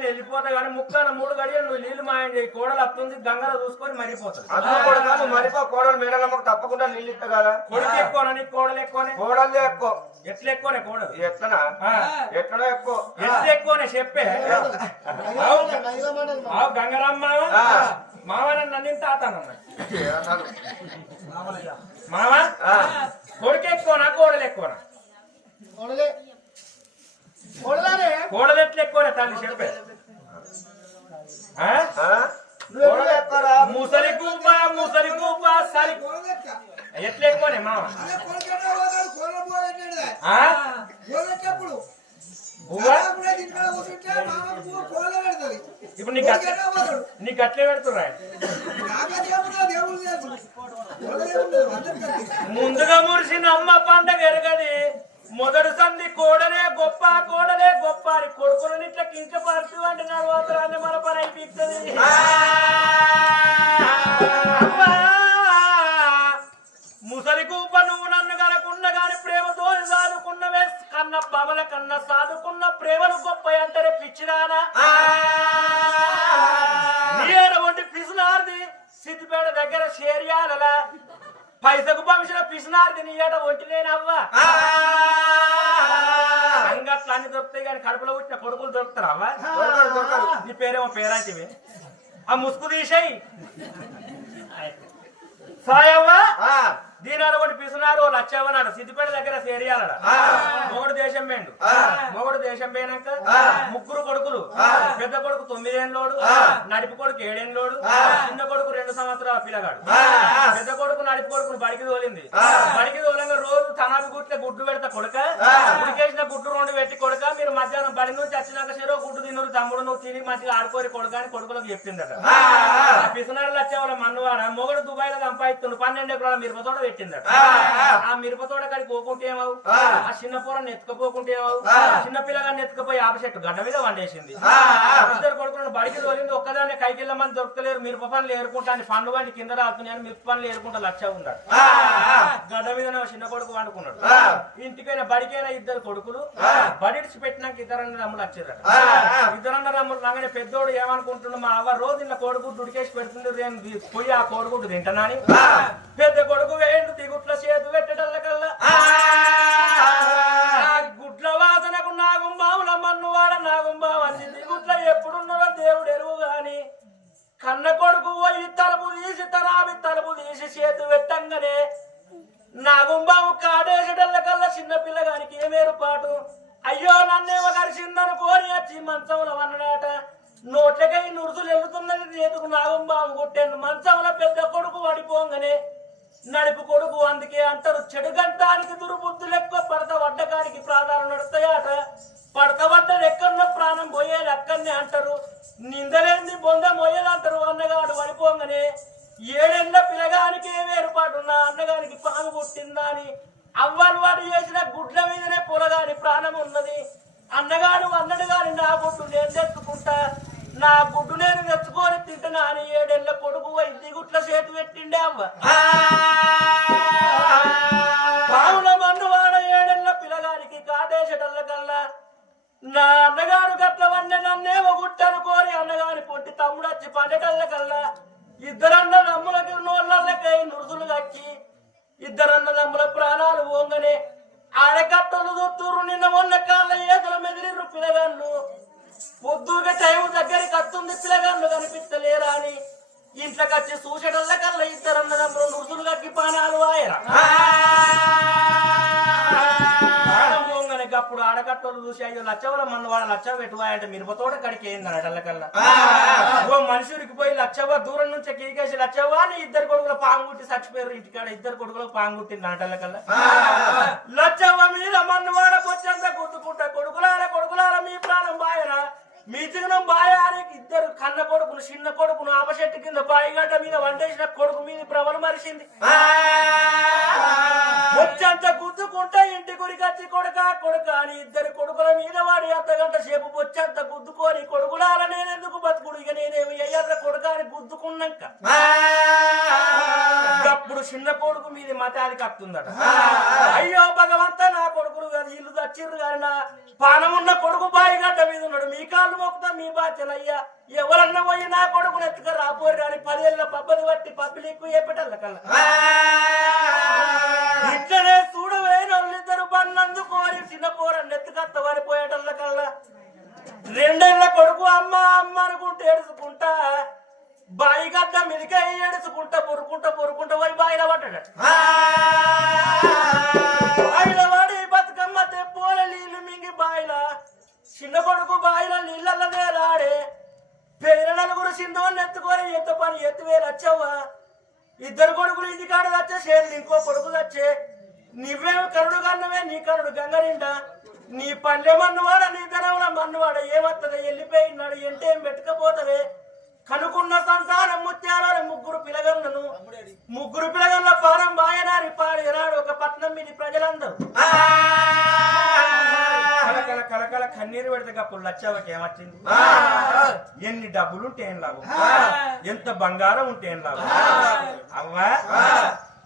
నేను వెళ్ళిపోతా కానీ ముక్కన 3 గడియలు నువ్వు నీళ్లు మాయం చేయి. కోడలు అత్తుంది గంగలో చూసుకొని మరిపోతుంది. మరిపో కోడలు మేడలమ్మకు తప్పకుండా నీళ్ళు ఇస్తా కదా. కొడుకు ఎక్కువనా నీకు కోడలు ఎక్కువనే? కోడలు ఎక్కువ. ఎట్లా ఎక్కువనే కోడలు? ఎట్లనా ఎట్లనో ఎక్కువ. ఎట్లా ఎక్కువనే చెప్పే. గంగరమ్మ మామని నన్ను తాతానన్న మామ కొడుకు ఎక్కువనా కోడలు ఎక్కువనా? కోడలు ఎట్లా ఎక్కువనే తల్లి చెప్పే. ముసలి కూప ముసలి కూప సరి ఎట్లా ఎక్కువనే మామ? ఇప్పుడు నీకు అట్లే పెడుతుర్రా? ముందుగా మురిసిన అమ్మ పండగ ఎరగది. మొదటి సంధి కోడలే గొప్ప కోడలే గొప్ప అని కొడుకులని ఇట్లా కించపరుచు అంటే నడవతరాన్ని మన పని అయిపోతుంది. ముసలి కూప నువ్వు నన్ను కనుకున్న గాని ప్రేమతో సాదుకున్నవే కన్న పవల కన్న సాదుకున్న ప్రేమను గొప్ప అంటారే పిచ్చిరానా? నీరవంటి పిసినార్ది సిద్దిపేట దగ్గర షేర్యాల పైసకు పంపించిన పిసినార్ది నీ ఏట ఒంటినేనవ్వా. అంగట్లు అన్ని దొరుకుతాయి కానీ కడుపులో పుట్టిన కొడుకులు దొరుకుతారా అవ్వా? నీ పేరేమో పేరాంటివి. ఆ ముసుగు తీసేయి సాయవ్వా. దీనాడు ఒకటి పిసునారు లచ్చవన్నాడు సిద్దిపేట దగ్గర సేరియాలడ. మొగడు దేశం పోయిండు. మొగడు దేశం పోయినాక 3 కొడుకులు. పెద్ద కొడుకు 9 ఏళ్ళోడు, నడిపి కొడుకు 7 ఏళ్ళోడు, చిన్న కొడుకు 2 సంవత్సరాల పిల్లగాడు. పెద్ద కొడుకు నడిపి కొడుకును బడికి తోలింది. బడికి తోలంగా రోజు తనాబి గుట్లే గుడ్లు పెడతా కొడుక. ఉడికేసిన గుడ్లు 2 పెట్టి కొడుక మీరు మధ్యాహ్నం బడి నుంచి వచ్చినాక చెరో గుడ్డు తిన్నారు తమ్ముడు నువ్వు తిని మంచిగా ఆడుకోరి కొడుక అని కొడుకులకు చెప్పిందట. పిసునారు లచ్చవల మన్నువాడ మొగడు దుబాయ్ లో సంపాదిస్తుండు 12 ఎకరాల మిరపతోట పెట్టిందట. ఆ మిరపతోట కాడికి పోకుంటే ఏమవు, ఆ చిన్న పూరని ఎత్తుకపోకుంటే ఏమవు, చిన్న పిల్లగాన్ని ఎత్తుకపోయి ఆప చెట్టు గడ్డ మీద వండేసింది. 2 కొడుకులను బడికి తోలింది. ఒక్కదాన్ని కైకిళ్ళమని దొరకలేరు. మిరప పనులు ఏరుకుంటా అని పండు వంటి కింద రాస్తున్నాయని మిరప పనులు ఏరుకుంటా లచ్చ ఉన్నాడు. గడ్డ మీద చిన్న కొడుకు వండుకున్నాడు. ఇంటికైనా బడికైనా 2 కొడుకులు బడిడిచి పెట్టినాక 2 రమ్ములు వచ్చారట. 2 రమ్ములు రాగానే పెద్దోడు ఏమనుకుంటున్నా మా అవ్వ రోజు ఇలా కోడిగుడ్డు ఉడికేసి పెడుతుంది పోయి ఆ కోడిగుడ్డు తింటానని పెద్ద కొడుకు వేయండు దిగుట్ల చేతు పెట్టడల్లకల్లా గుడ్ల వాసనకు నాగుంబావుల మన్నువాడ నాగుంబావు అని దిగుట్ల ఎప్పుడున్నారో దేవుడు ఎరువు గాని కన్న కొడుకు పోయి తలుపు తీసి తరాబి తలుపు తీసి చేతు పెట్టంగానే నాగుంబావు కాడేసడల్లకల్లా చిన్న పిల్లగానికి ఏమేరుపాటు. అయ్యో నన్నేమో కలిసిందని కోరి వచ్చి మంచంలో వన్నడాట. నోట్లకై నురుసులు వెళ్తున్నది చేతుకు నాగుంబావు కొట్టాను. మంచంలో పెద్ద కొడుకు పడిపోగానే నడుపు కొడుకు. అందుకే అంటారు చెడు గంటానికి దుర్బుద్ధులు ఎక్కువ, పడత వడ్డకానికి ప్రాణాలు నడుస్తాయట. పడత వడ్డది ఎక్కడో ప్రాణం పోయేది అక్కడనే అంటారు. నిందలేంది బొంద పోయేది అంటారు. అన్నగాడు పడిపోగానే 7 ఏళ్ల పిల్లగానికి ఏమి ఏర్పాటున్నా అన్నగానికి పాము పుట్టిందా అని అవ్వలు వాడు చేసిన గుడ్ల మీదనే పొలగాని ప్రాణం ఉన్నది. అన్నగాడు అన్నడు గాని నా గుడ్డు నేను తెచ్చుకుంటా, నా గుడ్డు నేను తెచ్చుకొని తింటున్నా అని 7 ఏళ్ల కొడుకు దిగుట్ల చేతి పెట్టిండే అవ్వ. పాముల మన్నువాడ 7 ఏళ్ల పిల్లగానికి కాదేశటల్లకల్లా నా అన్నగారు గట్ల వన్న నన్నేమో గుట్టనుకోని అన్నగారి పొట్టి తమ్ముడు వచ్చి పండటల్లకల్లా 2 అన్నదమ్ములకి నోళ్ళకై నురుసులు కక్కి 2 అన్నదమ్ముల ప్రాణాలు పోంగనే ఆడకట్టలు దొత్తురు. నిన్న మొన్న కాళ్ళ ఏదుల మెదిలిరు పిల్లగాళ్ళు. పొద్దుగా టైం దగ్గరికి వస్తుంది పిల్లగాళ్ళు కనిపించలేరా అని ఇంట్లోకి వచ్చి చూసేటల్లకల్లా 2 అన్నదమ్ములు నురుసులు కక్కి ప్రాణాలు ఆయరా. అప్పుడు ఆడకట్టలు చూసి అయ్యో లచ్చవల మన వాడు లచ్చవ పెట్టువాయంటే మిరపతోట కడికి ఏందనటల్లకల్లా ఓ మనుషుడికి పోయి లచ్చవ దూరం నుంచి కీకేసి లచ్చవ అని 2 కొడుకుల పాంగుట్టి చచ్చిపోయారు. ఇంటికాడ 2 కొడుకులకు పాంగుట్టింది అనటల్లకల్లా లచ్చవ మీద మన్నువాడ వచ్చంత గుర్తుకుంటా కొడుకులార మీ ప్రాణం బాయరా మీ చిహ్నం బాయ అని 2 కన్న కొడుకును చిన్న కొడుకును ఆపచెట్టు కింద బాయిగడ్డ మీద వండేసిన కొడుకు మీద ప్రబలు మరిచింది. వచ్చంత గుద్దుకుంటే ఇంటి గురికొచ్చి కొడుక అని 2 కొడుకుల మీద వాడి 1 గంట సేపు వచ్చంత గుద్దుకొని కొడుకులాల నేనెందుకు బతుకుడు ఇక నేనేమి అయ్యార కొడుక అని గుద్దుకున్నాక అప్పుడు చిన్న కొడుకు మీద మతానికి వస్తుందట. అయ్యో భగవంత నా కొడుకులు కాదు ఇల్లు చచ్చిర్రు కానీ నా పానం ఉన్న కొడుకు బాయిగడ్డ మీద ఉన్నాడు. మీ కాళ్ళు మొక్కుతా మీ బాధ్యత అయ్యా. ఎవరన్నా పోయి నా కొడుకుని ఎత్తుక రాపోరు కానీ 10 ఏళ్ళ పబ్బది బట్టి పబ్బిలిక్కు ఏపటల్ల కల్లా ఇట్లనే చూడవేన వాళ్ళిద్దరు పన్నందు కోరి చిన్న పోరన్ని ఎత్తుకత్త వరిపోయేటల్ల కల్లా 2 ఏళ్ళ కొడుకు అమ్మ అమ్మ అనుకుంటే ఏడుచుకుంటా బాయిగడ్డ మిదికే ఏడుచుకుంటా పొరుకుంటా పోయి బాయిల పడ్డాడు. బాయిల వాడి బతుకమ్మ తెప్పోల నీళ్లు మింగి బాయిల చిన్న కొడుకు బాయిల నీళ్ళల్లనే రాడే. పేర నలుగురు చిన్నోళ్ళు ఎత్తుకొని ఎంత పని ఎత్తువేలు వచ్చావా. 2 కొడుకులు ఇంటికాడ వచ్చే చేతులు ఇంకో కొడుకు వచ్చే. నువ్వేమి కరుడు కన్నవే నీ కరుడు గంగ నిండా. నీ పల్లె మన్నువాడ నీ ధనంలో మన్నువాడ ఏమత్తదా వెళ్ళిపోయినాడు ఎంటేం పెట్టుకపోతవే. కనుకున్న సంతానం ముత్యాలని 3 పిలగలను 3 పిలగల పానం బాయనారి పాడి ఎనాడు ఒక పట్నం మీద ప్రజలందరూ కలకల కలకల కన్నీరు పెడితే అప్పుడు లచ్చావకి ఏమొచ్చింది. ఎన్ని డబ్బులుంటే ఏం లాభం, ఎంత బంగారం ఉంటే ఏం లాభం. అవ్వా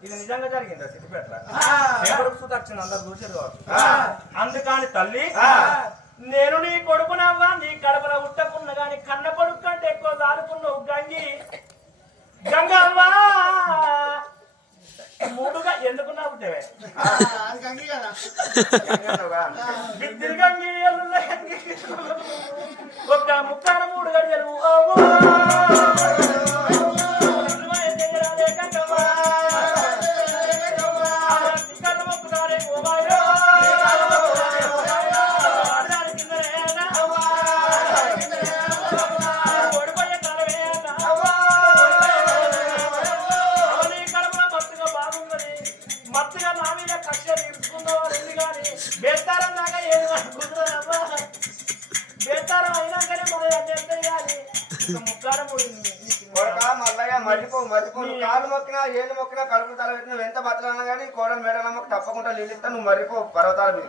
ఇది నిజంగా జరిగిందా సిద్దిపేటలో సుతక్షణ అందరు చూసేది కావచ్చు. అందుకని తల్లి నేను నీ కొడుకునవ్వా నీ కడపల ఉట్టకున్న గాని కన్న కొడుకు కంటే ఎక్కువ దాడుకున్నావు గంగి గంగవ్వా. 3గా ఎందుకు నవ్వుతావే బిద్దిరి గంగి ఒక ముక్కాడ 3 గడియలు మర్చిపో కాలు మొక్కినా ఏళ్ళు మొక్కినా కడుపు తల పెట్టిన ఎంత బతలన్నా కానీ కోడలు మేడలమ్మకు తప్పకుండా నీళ్ళు ఇస్తా. నువ్వు మర్చిపో పర్వతాల మీద